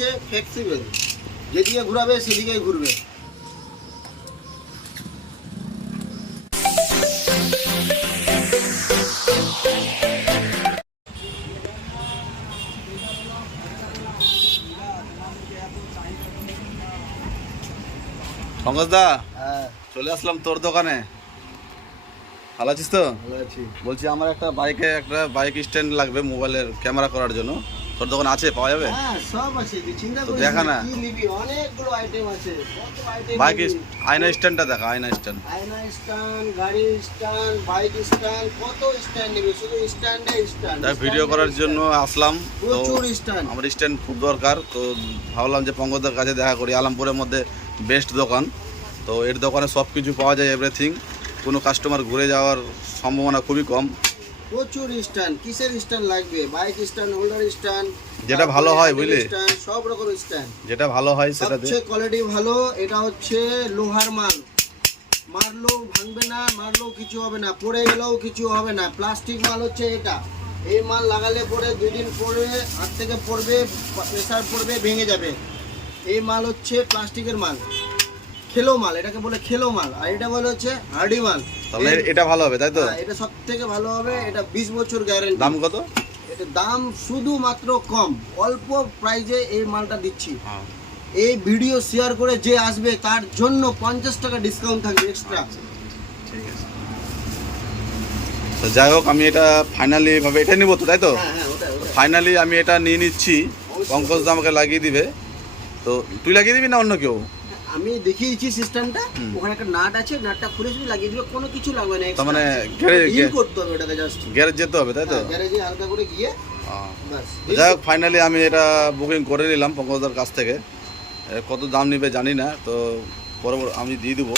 হচ্ছে ফ্লেক্সিবল, যেদিকে ঘুরাবে সেদিকেই ঘুরবে। পঙ্কজদা, হ্যাঁ, চলে আসলাম তোর দোকানে। ভালো আছিস তো? ভালো আছি। বলছি আমার একটা বাইক স্ট্যান্ড লাগবে মোবাইলের ক্যামেরা করার জন্য। তোর দোকান আছে, পাওয়া যাবে? হ্যাঁ, সব আছে, তুই চিন্তা তো করিস দেখা না। না। কি নিবি? অনেকগুলো আইটেম আছে। কত আইটেম বাইক নিবি? আয়না স্ট্যান্ডটা দেখা, আয়না স্ট্যান্ড। আয়না স্ট্যান্ড, গাড়ি স্ট্যান্ড, বাইক স্ট্যান্ড, কত স্ট্যান্ড নিবি? শুধু স্ট্যান্ডে স্ট্যান্ড। তাই ভিডিও করার জন্য আসলাম। তো প্রচুর স্ট্যান্ড। আমার স্ট্যান্ড খুব দরকার, তো ভাবলাম যে পঙ্কজদার কাছে দেখা করি। আলমপুরের মধ্যে বেস্ট দোকান, তো এর দোকানে সব কিছু পাওয়া যায়, এভরিথিং। কোনো কাস্টমার ঘুরে যাওয়ার সম্ভাবনা খুবই কম। প্রচুর স্ট্যান্ড। কিসের স্ট্যান্ড লাগবে? বাইক স্ট্যান্ড, হোল্ডার স্ট্যান্ড, যেটা ভালো হয়, বুঝলি? স্ট্যান্ড, সব রকম স্ট্যান্ড। যেটা ভালো হয় সেটা দে। সবচেয়ে কোয়ালিটি ভালো। এটা হচ্ছে লোহার মাল, মারলেও ভাঙবে না, মারলেও কিছু হবে না, পড়ে গেলেও কিছু হবে না। প্লাস্টিক মাল হচ্ছে এটা। এই মাল লাগালে পরে 2 দিন পরে হাত থেকে পড়বে, প্রেসার পড়বে, ভেঙে যাবে। এই মাল হচ্ছে প্লাস্টিকের মাল, খেলো মাল, এটাকে বলে খেলো মাল। আর এটা বলে হচ্ছে হার্ডি মাল। তাহলে এটা ভালো হবে, তাই তো? এটা সব থেকে ভালো হবে। এটা 20 বছর গ্যারেন্টি। দাম কত? এটা দাম শুধুমাত্র কম, অল্প প্রাইজে এই মালটা দিচ্ছি। হ্যাঁ, এই ভিডিও শেয়ার করে যে আসবে তার জন্য 50 টাকা ডিসকাউন্ট থাকবে এক্সট্রা। ঠিক আছে। তো যাই হোক, আমি এটা ফাইনালি ভাবে এটা নিব তো, তাই তো? হ্যাঁ হ্যাঁ, ওটা ওটা। ফাইনালি আমি এটা নিয়ে নিচ্ছি। পঙ্কজ দা আমাকে লাগিয়ে দিবে। তো তুই লাগিয়ে দিবি না অন্য কেউ? আমি দেখিয়েছি সিস্টেমটা, ওখানে একটা নাট আছে, নাটটা খুলে শুধু লাগিয়ে দিবে, কোনো কিছু লাগবে না। তার মানে ইন করতে হবে ওটাকে জাস্ট। গ্যারেজ যেতে হবে, তাই তো? গ্যারেজে হালকা করে গিয়ে বাস। যাই হোক, ফাইনালি আমি এটা বুকিং করে নিলাম পঙ্কজদার কাছ থেকে। কত দাম নিবে জানি না, তো পরবর্তী আমি দিয়ে দেবো।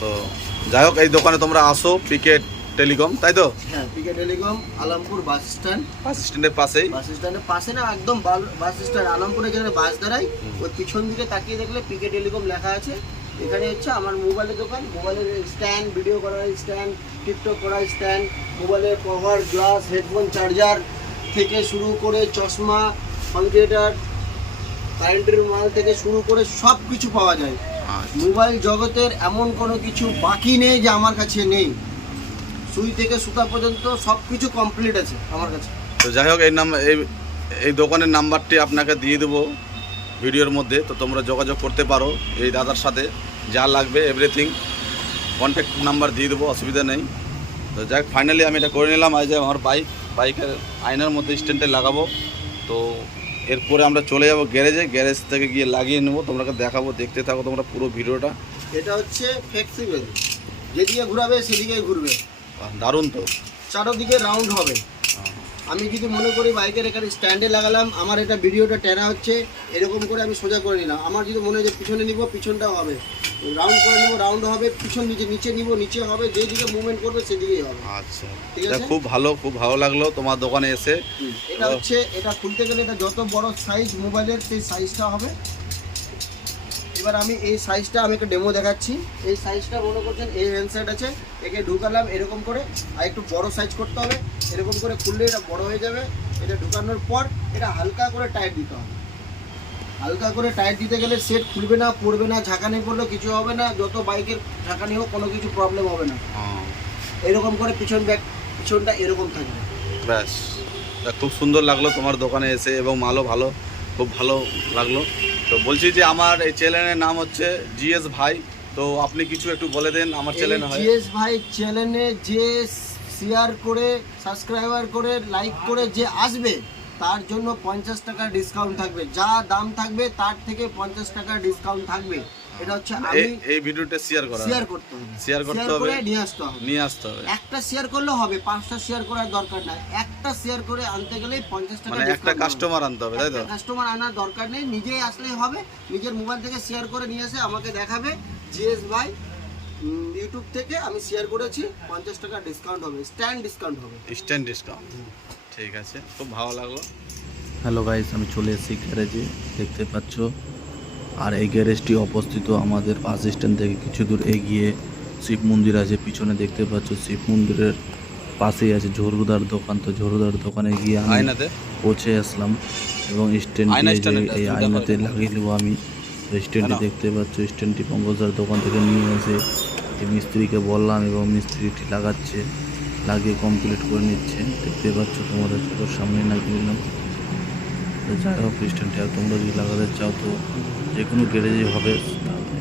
তো যাই হোক, এই দোকানে তোমরা আসো, পিকে টেলিকম, তাই তো? হ্যাঁ, পিকে টেলিকম, আলমপুর বাস স্ট্যান্ড। বাস স্ট্যান্ডের পাশেই। বাস স্ট্যান্ডের পাশে না, একদম বাস স্ট্যান্ড আলমপুরে যেখানে বাস দাঁড়ায়, ওই পিছন দিকে তাকিয়ে দেখলে পিকে টেলিকম লেখা আছে। এখানে হচ্ছে আমার মোবাইলের দোকান। মোবাইলের স্ট্যান্ড, ভিডিও করার স্ট্যান্ড, টিকটক করার স্ট্যান্ড, মোবাইলের কভার, গ্লাস, হেডফোন, চার্জার থেকে শুরু করে চশমা, কম্পিউটার, কারেন্টের মাল থেকে শুরু করে সব কিছু পাওয়া যায়। মোবাইল জগতের এমন কোনো কিছু বাকি নেই যে আমার কাছে নেই। সুই থেকে সুতা পর্যন্ত সব কিছু কমপ্লিট আছে আমার কাছে। তো যাই হোক, এই দোকানের নাম্বারটি আপনাকে দিয়ে দেবো ভিডিওর মধ্যে, তো তোমরা যোগাযোগ করতে পারো এই দাদার সাথে। যা লাগবে এভরিথিং কন্ট্যাক্ট নাম্বার দিয়ে দেবো, অসুবিধা নেই। তো যাই হোক, ফাইনালি আমি এটা করে নিলাম। আজ আমার বাইকের আয়নার মধ্যে স্ট্যান্ডে লাগাবো। তো এরপরে আমরা চলে যাব গ্যারেজে, গ্যারেজ থেকে গিয়ে লাগিয়ে নেবো, তোমরাকে দেখাবো। দেখতে থাকো তোমরা পুরো ভিডিওটা। এটা হচ্ছে ফ্লেক্সিবল, যেদিকে ঘুরাবে সেদিকেই ঘুরবে। দারুণ তো। চারোদিকে রাউন্ড হবে। আমি যদি মনে করি বাইকের এখানে স্ট্যান্ডে লাগালাম, আমার এটা ভিডিওটা টেরা হচ্ছে, এরকম করে আমি সোজা করে নিলাম। আমার যদি মনে হয় যে পিছনে নিব, পিছনটাও হবে। রাউন্ড করে নিব, রাউন্ড হবে। পিছন নিচে নিব, নিচে হবে। যেদিকে মুভমেন্ট করবে সেদিকেই হবে। আচ্ছা, ঠিক এটা আছে। খুব ভালো লাগলো তোমার দোকানে এসে। এটা হচ্ছে, এটা খুলতে গেলে এটা যত বড় সাইজ মোবাইলের সেই সাইজটা হবে। এবার আমি এই সাইজটা আমি একটা ডেমো দেখাচ্ছি। এই সাইজটা মনে করছেন এই হ্যান্ডসেট আছে, একে ঢুকালাম এরকম করে। আর একটু বড় সাইজ করতে হবে, এরকম করে খুললে এটা বড় হয়ে যাবে। এটা ঢুকানোর পর এটা হালকা করে টাইট দিতে হবে। হালকা করে টাইট দিতে গেলে সেট খুলবে না, পড়বে না, ঝাঁকানি পড়লেও কিছু হবে না। যত বাইকের ঝাঁকানি হোক, কোনো কিছু প্রবলেম হবে না। এরকম করে পিছনটা এরকম থাকবে। ব্যাস, খুব সুন্দর লাগলো তোমার দোকানে এসে, এবং মালও ভালো, খুব ভালো লাগলো। তো বলছি যে আমার এই চ্যানেলের নাম হচ্ছে জিএস ভাই, তো আপনি কিছু একটু বলে দেন আমার চ্যানেল হয়। জিএস ভাই চ্যানেলে যে শেয়ার করে, সাবস্ক্রাইবার করে, লাইক করে যে আসবে তার জন্য 50 টাকা ডিসকাউন্ট থাকবে। যা দাম থাকবে তার থেকে 50 টাকা ডিসকাউন্ট থাকবে। এটা হচ্ছে আমি এই ভিডিওটা শেয়ার করতে হবে, শেয়ার করে নিয়ে আসতে হবে। একটা শেয়ার করলে হবে, 5টা শেয়ার করার দরকার নাই। একটা শেয়ার করে আনতে গেলেই 50 টাকা মানে একটা কাস্টমার আনতে হবে, তাই তো? কাস্টমার আনার দরকার নেই, নিজেই আসলেই হবে। নিজের মোবাইল থেকে শেয়ার করে নিয়ে এসে আমাকে দেখাবে, জিএস ভাই ইউটিউব থেকে আমি শেয়ার করেছি, 50 টাকা ডিসকাউন্ট হবে, স্ট্যান্ড ডিসকাউন্ট হবে। ঠিক আছে, খুব ভালো লাগলো। হ্যালো গাইস, আমি চলে এসেছি গ্যারেজে, দেখতে পাচ্ছ। আর এই গ্যারেজটি অবস্থিত আমাদের বাস স্ট্যান্ড থেকে কিছু দূর এগিয়ে। শিব মন্দির আছে পিছনে, দেখতে পাচ্ছ। শিব মন্দিরের পাশেই আছে ঝরুদার দোকান। তো ঝরুদার দোকানে গিয়ে আমি পৌঁছে আসলাম। এবং স্ট্যান্ড আয়না দিয়ে যে stand এটা, এই দুটো আয়নাতে করে। লাগিয়ে দেবো আমি। স্ট্যান্ডটি আয়না। দেখতে পাচ্ছ, স্ট্যান্ডটি পঙ্কজদার দোকান থেকে নিয়ে এসে এই মিস্ত্রিকে বললাম এবং মিস্ত্রিটি লাগাচ্ছে, লাগিয়ে কমপ্লিট করে নিচ্ছে। দেখতে পাচ্ছ তোমাদের চোখের সামনে লাগিয়ে দিলাম। তো যাই হোক, স্ট্যান্ডটি আর তোমরা যদি লাগাতে চাও তো যে কোনো গ্যারেজে হবে,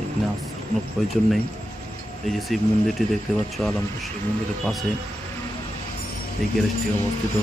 এখানে আসার কোনো প্রয়োজন নেই। এই যে শিব মন্দিরটি দেখতে পাচ্ছ, আলমপুর শিব মন্দিরের পাশে এই গ্যারেজটি অবস্থিত।